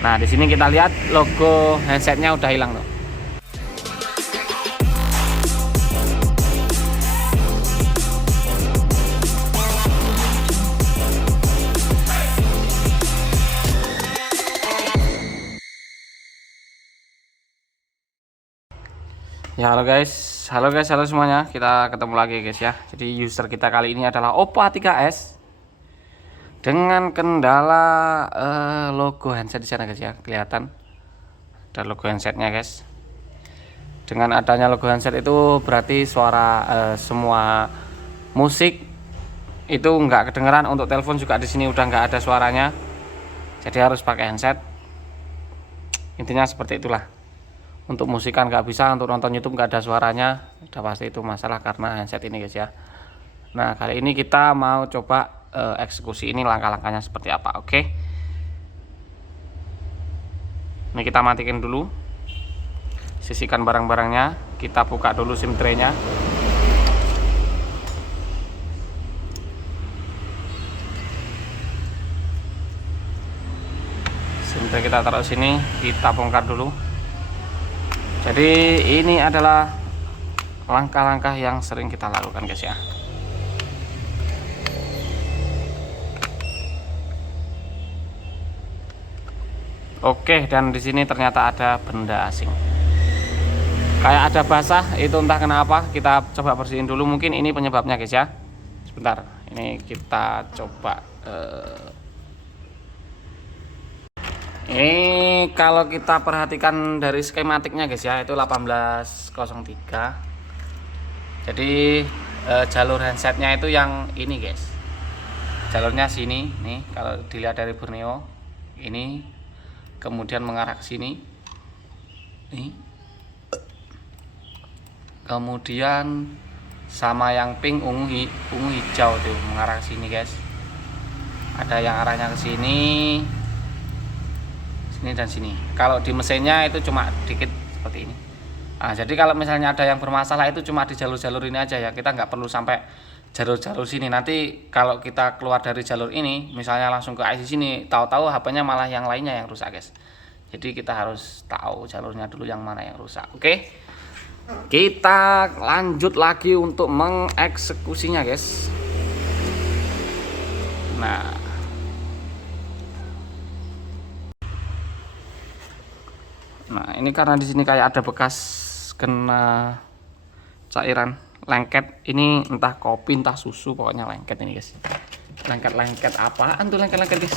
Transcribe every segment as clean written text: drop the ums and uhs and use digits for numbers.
Nah, di sini kita lihat logo handsetnya udah hilang tuh. Ya halo guys, halo semuanya. Kita ketemu lagi guys ya. Jadi user kita kali ini adalah Oppo A3s dengan kendala logo handset di sana guys ya. Kelihatan ada logo handsetnya guys. Dengan adanya logo handset itu berarti suara semua musik itu nggak kedengeran. Untuk telepon juga di sini udah nggak ada suaranya. Jadi harus pakai handset. Intinya seperti itulah. Untuk musik kan nggak bisa, untuk nonton YouTube nggak ada suaranya, udah pasti itu masalah karena handset ini guys ya. Nah, kali ini kita mau coba eksekusi ini, langkah-langkahnya seperti apa. Oke, ini kita matikan dulu, sisihkan barang-barangnya, kita buka dulu SIM tray-nya. SIM tray kita taruh sini, kita bongkar dulu. Jadi ini adalah langkah-langkah yang sering kita lakukan guys ya. Oke, dan di sini ternyata ada benda asing. Kayak ada basah, itu entah kenapa. Kita coba bersihin dulu, mungkin ini penyebabnya guys ya. Sebentar, ini kita coba ini kalau kita perhatikan dari skematiknya guys ya, itu 1803. Jadi jalur handsetnya itu yang ini guys, jalurnya sini nih. Kalau dilihat dari Borneo ini, kemudian mengarah ke sini nih, kemudian sama yang pink ungu hijau tuh mengarah ke sini guys. Ada yang arahnya ke sini dan sini. Kalau di mesinnya itu cuma dikit seperti ini. Nah, jadi kalau misalnya ada yang bermasalah itu cuma di jalur-jalur ini aja ya. Kita nggak perlu sampai jalur-jalur sini. Nanti kalau kita keluar dari jalur ini, misalnya langsung ke IC sini, tahu-tahu HP-nya malah yang lainnya yang rusak guys. Jadi kita harus tahu jalurnya dulu yang mana yang rusak. Oke, kita lanjut lagi untuk mengeksekusinya guys. Nah, ini karena di sini kayak ada bekas kena cairan lengket. Ini entah kopi, entah susu, pokoknya lengket ini guys. Lengket apaan tuh lengket guys?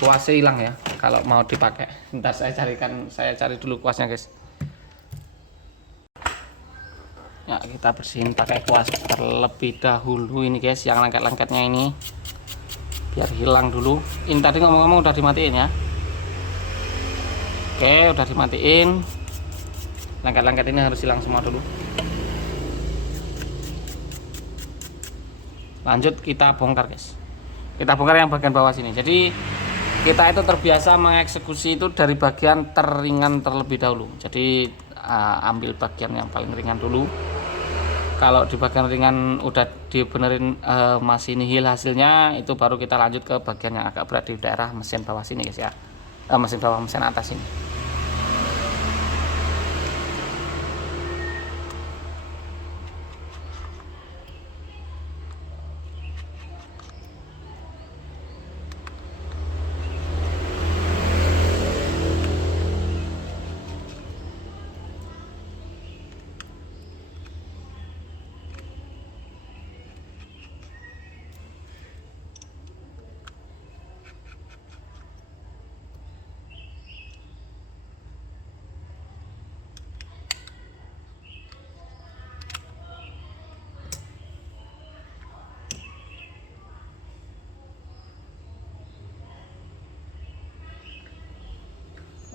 Kuasnya hilang ya. Kalau mau dipakai, ntar saya cari dulu kuasnya guys. Ya, kita bersihin pakai kuas terlebih dahulu ini guys, yang lengket-lengketnya ini biar hilang dulu. Ini tadi ngomong-ngomong udah dimatiin ya. Oke, udah dimatiin. Lengket-lengket ini harus hilang semua dulu. Lanjut kita bongkar guys. Kita bongkar yang bagian bawah sini. Jadi kita itu terbiasa mengeksekusi itu dari bagian terringan terlebih dahulu. Jadi ambil bagian yang paling ringan dulu. Kalau di bagian ringan udah dibenerin masih nihil hasilnya, itu baru kita lanjut ke bagian yang agak berat di daerah mesin bawah sini guys ya. Mesin bawah, mesin atas ini.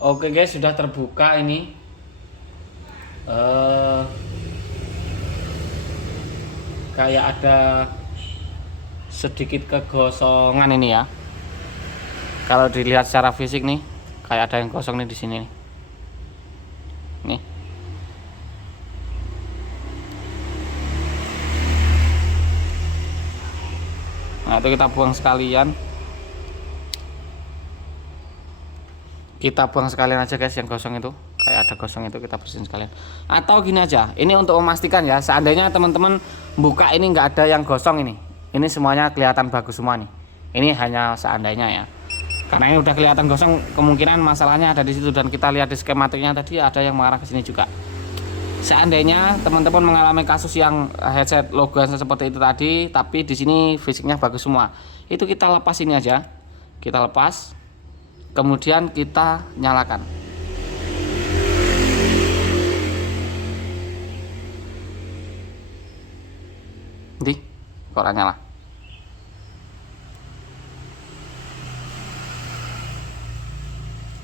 Oke guys, sudah terbuka ini. Kayak ada sedikit kegosongan ini ya. Kalau dilihat secara fisik nih, kayak ada yang kosong nih di sini nih. Nih. Nah, itu kita buang sekalian. kita buang sekalian aja guys, yang gosong itu, kayak ada gosong itu kita bersihin sekalian. Atau gini aja, ini untuk memastikan ya, seandainya teman-teman buka ini nggak ada yang gosong ini semuanya kelihatan bagus semua nih. Ini hanya seandainya ya, karena ini udah kelihatan gosong, kemungkinan masalahnya ada di situ. Dan kita lihat di skematiknya tadi ada yang mengarah ke sini juga. Seandainya teman-teman mengalami kasus yang headset logo seperti itu tadi, tapi di sini fisiknya bagus semua, itu kita lepas ini aja, kita lepas, kemudian kita nyalakan. Nanti kok nyala.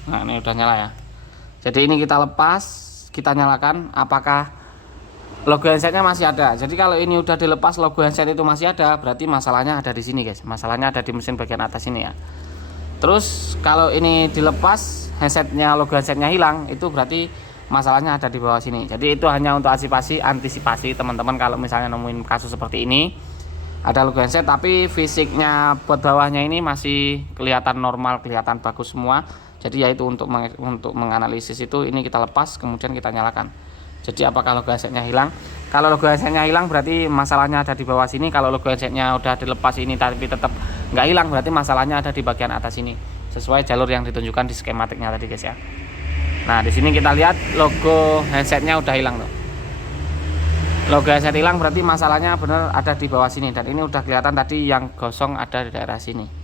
Nah, ini udah nyala ya. Jadi ini kita lepas, kita nyalakan, apakah logo handsetnya masih ada. Jadi kalau ini udah dilepas, logo handset itu masih ada, berarti masalahnya ada di sini guys. Masalahnya ada di mesin bagian atas ini ya. Terus kalau ini dilepas, handsetnya, logo handsetnya hilang, itu berarti masalahnya ada di bawah sini. Jadi itu hanya untuk antisipasi teman-teman kalau misalnya nemuin kasus seperti ini, ada logo handset tapi fisiknya buat bawahnya ini masih kelihatan normal, kelihatan bagus semua. Jadi yaitu untuk menganalisis itu, ini kita lepas kemudian kita nyalakan. Jadi apakah logo handsetnya hilang? Kalau logo handsetnya hilang berarti masalahnya ada di bawah sini. Kalau logo handsetnya udah dilepas ini tapi tetap nggak hilang, berarti masalahnya ada di bagian atas ini, sesuai jalur yang ditunjukkan di skematiknya tadi guys ya. Nah di sini kita lihat logo handsetnya udah hilang tuh. Logo handset hilang berarti masalahnya bener ada di bawah sini, dan ini udah kelihatan tadi yang gosong ada di daerah sini.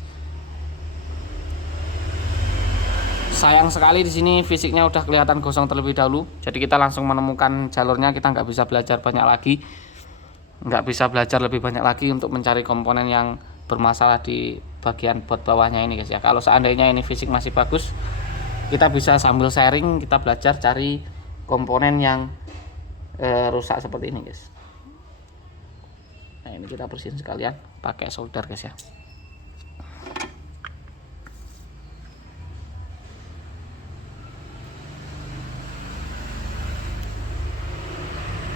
Sayang sekali di sini fisiknya udah kelihatan gosong terlebih dahulu. Jadi kita langsung menemukan jalurnya, kita nggak bisa belajar banyak lagi, lebih banyak lagi untuk mencari komponen yang bermasalah di bagian bot bawahnya ini guys ya. Kalau seandainya ini fisik masih bagus, kita bisa sambil sharing, kita belajar cari komponen yang rusak seperti ini guys. Nah ini kita bersihin sekalian pakai solder guys ya.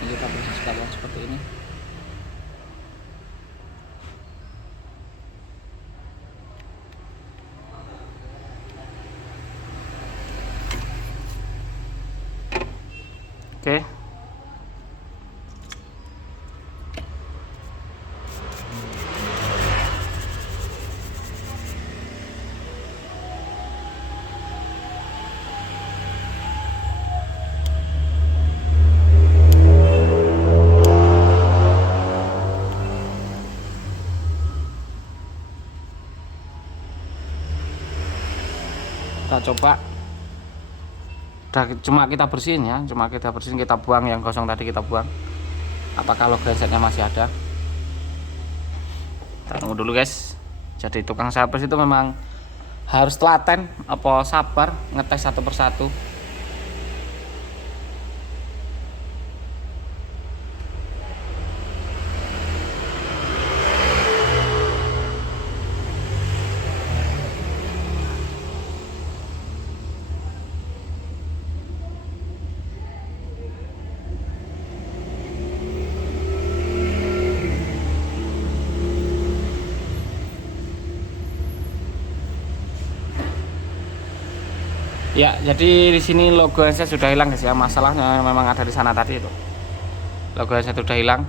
Kita bersih sekalian seperti ini. Oke. Kita coba, cuma kita bersihin ya, kita buang yang kosong tadi, kita buang. Apakah logo handsetnya masih ada? Kita tunggu dulu guys. Jadi tukang servis itu memang harus telaten, apa sabar ngetes satu persatu. Ya, jadi di sini logo handset sudah hilang guys ya. Masalahnya memang ada di sana tadi itu. Logo handset sudah hilang.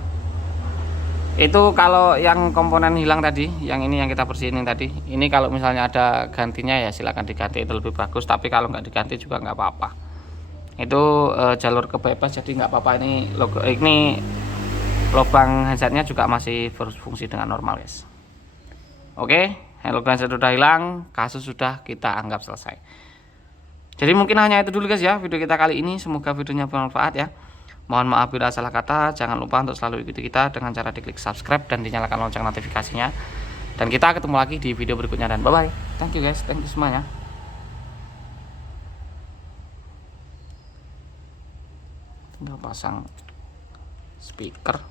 Itu kalau yang komponen hilang tadi, yang ini yang kita bersihin tadi, ini kalau misalnya ada gantinya ya silakan diganti, itu lebih bagus. Tapi kalau nggak diganti juga nggak apa-apa. Itu jalur kebebas, jadi nggak apa-apa. Ini logo, ini lubang handsetnya juga masih berfungsi dengan normal guys. Oke, logo handset sudah hilang, kasus sudah kita anggap selesai. Jadi mungkin hanya itu dulu guys ya video kita kali ini. Semoga videonya bermanfaat ya. Mohon maaf bila salah kata. Jangan lupa untuk selalu ikuti kita dengan cara diklik subscribe dan dinyalakan lonceng notifikasinya. Dan kita ketemu lagi di video berikutnya, dan bye bye. Thank you guys, thank you semuanya. Tinggal pasang speaker.